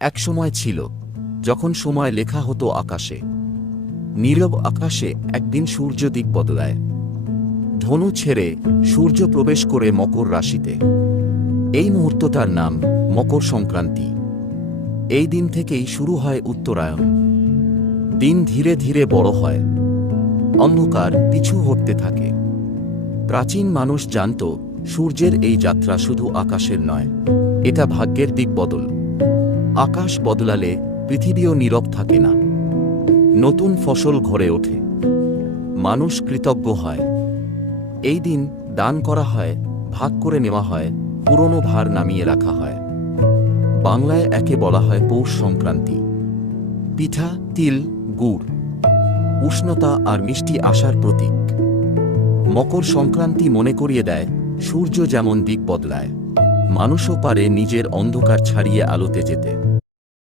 এক সময় ছিল যখন সময় লেখা হতো আকাশে। নীরব আকাশে একদিন সূর্য দিক বদলায়। ধনু ছেড়ে সূর্য প্রবেশ করে মকর রাশিতে। এই মুহূর্তটার নাম মকর সংক্রান্তি। এই দিন থেকেই শুরু হয় উত্তরায়ণ। দিন ধীরে ধীরে বড় হয়, অন্ধকার পিছু হটতে থাকে। প্রাচীন মানুষ জানত সূর্যের এই যাত্রা শুধু আকাশের নয়, এটা ভাগ্যের দিক বদল। আকাশ বদলালে পৃথিবীও নীরব থাকে না। নতুন ফসল ঘরে ওঠে, মানুষ কৃতজ্ঞ হয়। এই দিন দান করা হয়, ভাগ করে নেওয়া হয়, পুরনো ভার নামিয়ে রাখা হয়। বাংলায় একে বলা হয় পৌষ সংক্রান্তি। পিঠা, তিল, গুড়, উষ্ণতা আর মিষ্টি আশার প্রতীক। মকর সংক্রান্তি মনে করিয়ে দেয় সূর্য যেমন দিক বদলায়, মানুষও পারে নিজের অন্ধকার ছাড়িয়ে আলোতে যেতে।